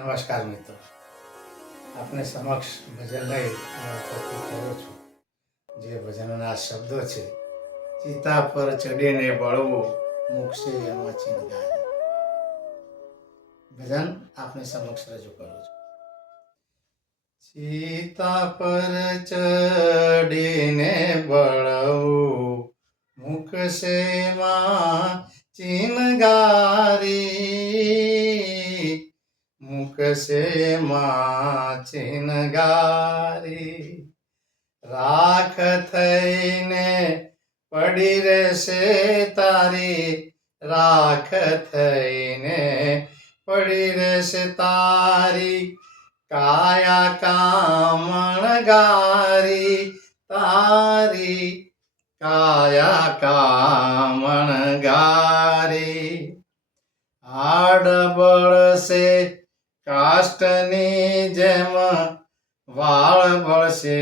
નમસ્કાર મિત્રો, આપને સમક્ષ ભજન લઈ ઉપસ્થિત થયો છું. જે ભજનના શબ્દો છે, ચિતા પર ચડીને બળવું મૂકશે એમાં ચિનગારી. ભજન આપને સમક્ષ રજૂ કરું છું. ચિતા પર ચડીને બળવું મૂકશે એમાં ચિનગારી, મૂકશે માં ચિનગારી. રાખ થઈને પડી રહેશે તારી, રાખ થઈને પડી રહેશે તારી. કાયા કામણગારી તારી, કાયા કામણગારી. હાડ બળશે કાષ્ટની જેમ, વાળ બળશે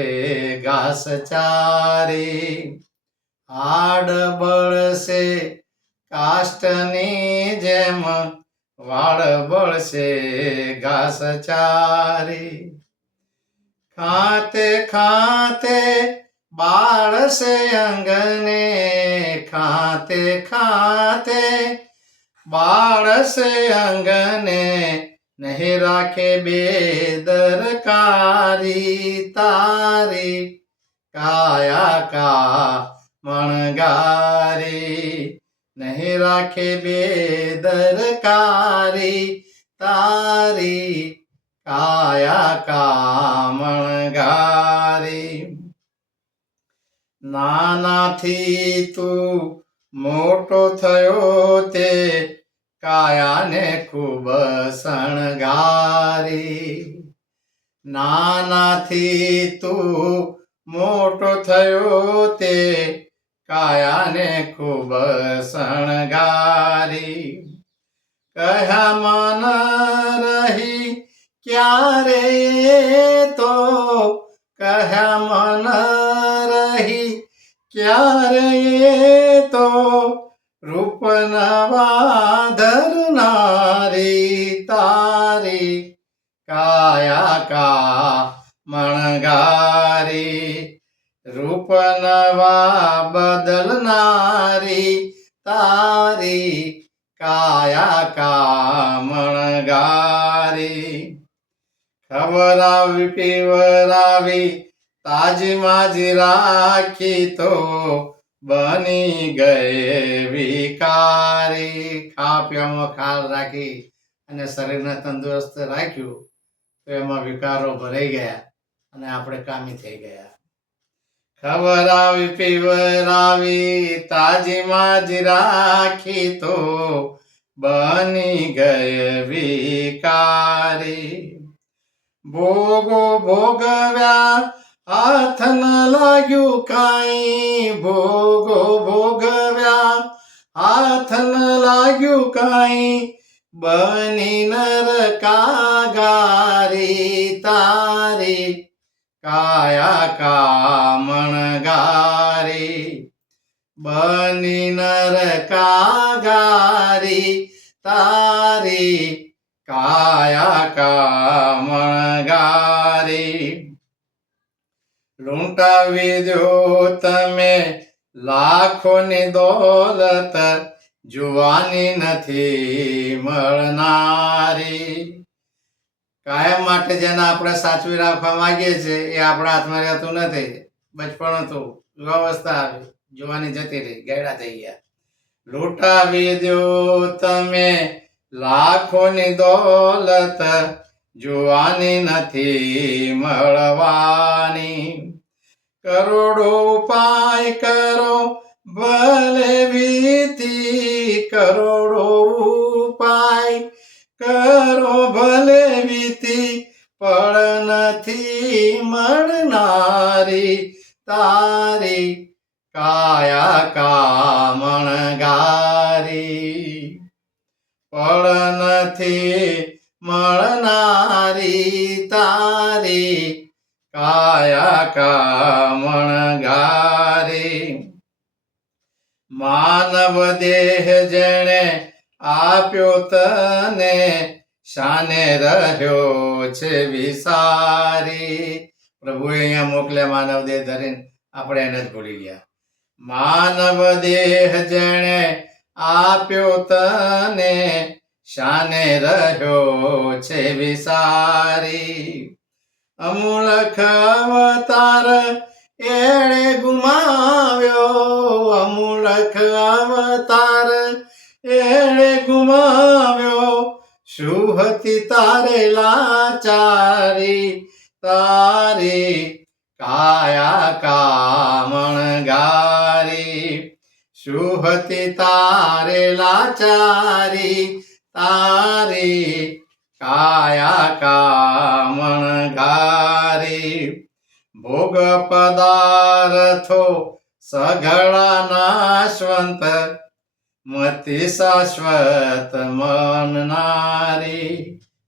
ઘાસ ચારી. હાડ બળશે કાષ્ટની જેમ, વાળ બળશે ઘાસ ચારી. ખાતે ખાતે બાળશે અંગને, ખાતે ખાતે બાળશે અંગને. નહીં રાખે બેદરકારી તારી, કાયા કામણગારી. નહીં રાખે બેદરકારી તારી, કાયા કામણગારી. નાનાથી તું મોટો થયો તે, કાયાને ખૂબ શણગારી. નાનાથી તું મોટો થયો તે, કાયાને ખૂબ શણગારી. કહ્યા મન રહી ક્યારે તો, કહ્યા મન રહી ક્યારે તો. રૂપ નવા ધરનારી તારી, કાયા કામણગારી. રૂપ નવા બદલનારી તારી, કાયા કામણગારી. ખવરાવી પીવરાવી તાજી માજી રાખી તો, બની ગયે વિકારી. ખાવા પીવામાં ખ્યાલ રાખી અને શરીરને તંદુરસ્ત રાખ્યું તો એમાં વિકારો ભરાઈ ગયા અને આપણે કામી થઈ ગયા. ખવરાવી પીવરાવી તાજી માજી રાખી તો, બની ગયે વિકારી. ભોગો ભોગવ્યા હાથ ન લાગ્યું કાંઈ, ભોગો ભોગવ્યા હાથ ન લાગ્યું કાંઈ. બની નરકાગારી તારી, કાયા કામણગારી. બની નરકાગારી તારી, કાયા કામણગારી. લૂંટાવી દો તમે લાખોની દોલત, જુવાની નથી મળનારી. કાયમ માટે જેને આપણે સાચવી રાખવા માંગીએ છીએ એ આપણા હાથમાં રહેતું નથી. બચપણ હતું, યુવાવસ્થા આવી, જુવાની જતી રહી, ગયડા થઈ ગયા. લૂંટાવી દો તમે લાખોની દોલત, જુવાની નથી મળવાની. કરોડો ઉપાય કરો ભલે વીતી, કરોડો ઉપાય કરો ભલે વીતી. પણ નથી મળનારી તારી, કાયા કામણગારી. પણ નથી મળનારી તારી, કાયા કામણગારી. માનવ દેહ જેણે આપ્યો તને, શાને રહ્યો છે વિસારી. પ્રભુએ અહીંયા મોકલ્યા માનવ દેહ ધરીને, આપણે એને જ ભૂલી ગયા. માનવ દેહ જેણે આપ્યો તને, શાને રહ્યો છે વિસારી. અમૂલખ અવતાર એણે ગુમાવ્યો, અમૂલખ અવતાર એણે ગુમાવ્યો. શું હતી તારે લાચારી, તારી કાયા કામણગારી. શું હતી તારે લાચારી, તારી કાયા કામણગારી. ભોગ પદાર્થો સઘળા નાશવંત, મતિ શાશ્વત માનનારી.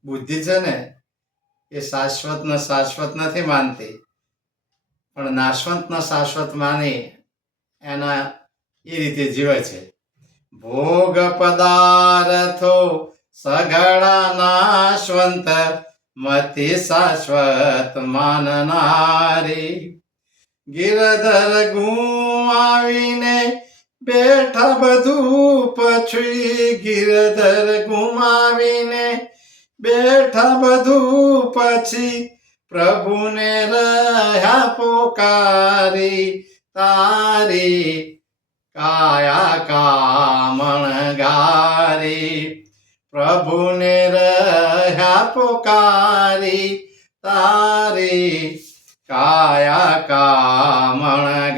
બુદ્ધિ છે ને એ શાશ્વત નથી માનતી, પણ નાશવંત શાશ્વત માની એના એ રીતે જીવે છે. ભોગ પદાર્થો સઘળા નાશવંત, મતિ શાશ્વત માનનારી. ગિરધર ગુમાવીને બેઠા બધું પછી, ગિરધર ગુમાવીને બેઠા બધું પછી. પ્રભુને રહ્યા પોકારી, તારી કાયા કામણગારી. પ્રભુને રહ્યા પોકારી, તારી કાયા કામણગારી.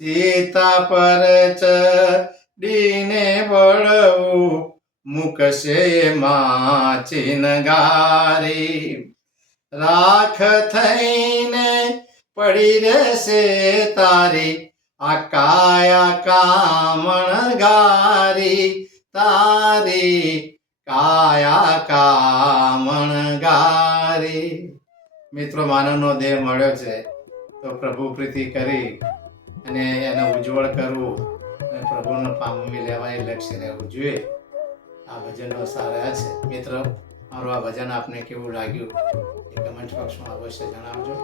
ચિતા પર ચડીને બળવું, મૂકશે માં ચિનગારી. રાખ થઈને પડી રહેશે તારી, આ કાયા કામણગારી, તારી કાયા કામણગારી. મિત્રો, માનવનો દેહ મળ્યો છે તો પ્રભુ પ્રીતિ કરી અને એને ઉજ્જવળ કરવું અને પ્રભુને પામી લેવા એ લક્ષ્ય રહેવું જોઈએ. આ ભજનો સારા છે. મિત્રો, મારું આ ભજન આપને કેવું લાગ્યું એ કમેન્ટ બોક્સમાં અવશ્ય જણાવજો.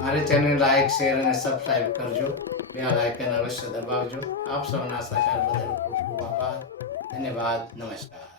મારી ચેનલ લાઈક, શેર અને સબસ્ક્રાઈબ કરજો. બે લાઇકન અવશ્ય દબાવજો. આપ સૌના સહકાર બદલ ખૂબ ખૂબ આભાર. ધન્યવાદ. નમસ્કાર.